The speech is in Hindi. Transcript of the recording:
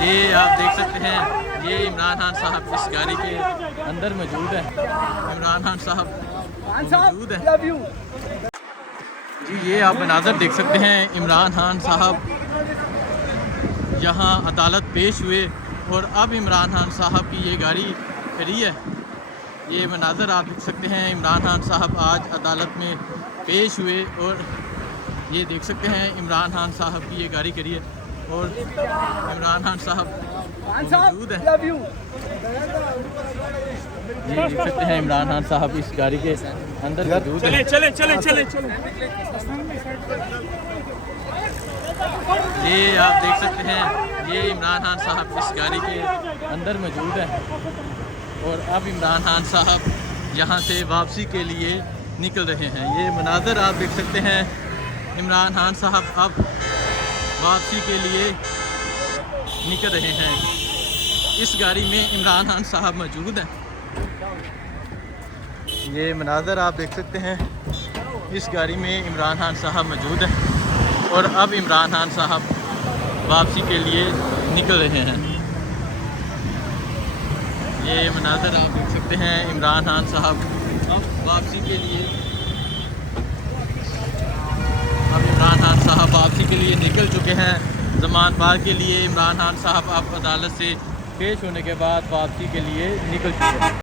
ये आप देख सकते हैं, ये इमरान खान साहब इस गाड़ी के अंदर मौजूद है। इमरान खान साहब मौजूद है जी। ये आप मनाज़र देख सकते हैं, इमरान खान साहब यहाँ अदालत पेश हुए और अब इमरान खान साहब की ये गाड़ी खड़ी है। ये मनाज़र आप देख सकते हैं, इमरान खान साहब आज अदालत में पेश हुए और ये देख सकते हैं इमरान खान साहब की ये गाड़ी खड़ी है और इमरान खान साहब मौजूद है। ये देख सकते हैं इमरान खान साहब इस गाड़ी के अंदर मौजूद है। चले चले चले चले। ये आप देख सकते हैं, ये इमरान खान साहब इस गाड़ी के अंदर मौजूद है और अब इमरान खान साहब यहाँ से वापसी के लिए निकल रहे हैं। ये मनाज़र आप देख सकते हैं, इमरान खान साहब अब वापसी के लिए निकल रहे हैं। इस गाड़ी में इमरान खान साहब मौजूद हैं। ये मनाज़र आप देख सकते हैं, इस गाड़ी में इमरान खान साहब मौजूद हैं और अब इमरान खान साहब वापसी के लिए निकल रहे हैं। ये मनाज़र आप देख सकते हैं, इमरान खान साहब अब वापसी के लिए वापसी के लिए निकल चुके हैं। ज़मानत के लिए इमरान खान साहब अब अदालत से पेश होने के बाद वापसी के लिए निकल चुके हैं।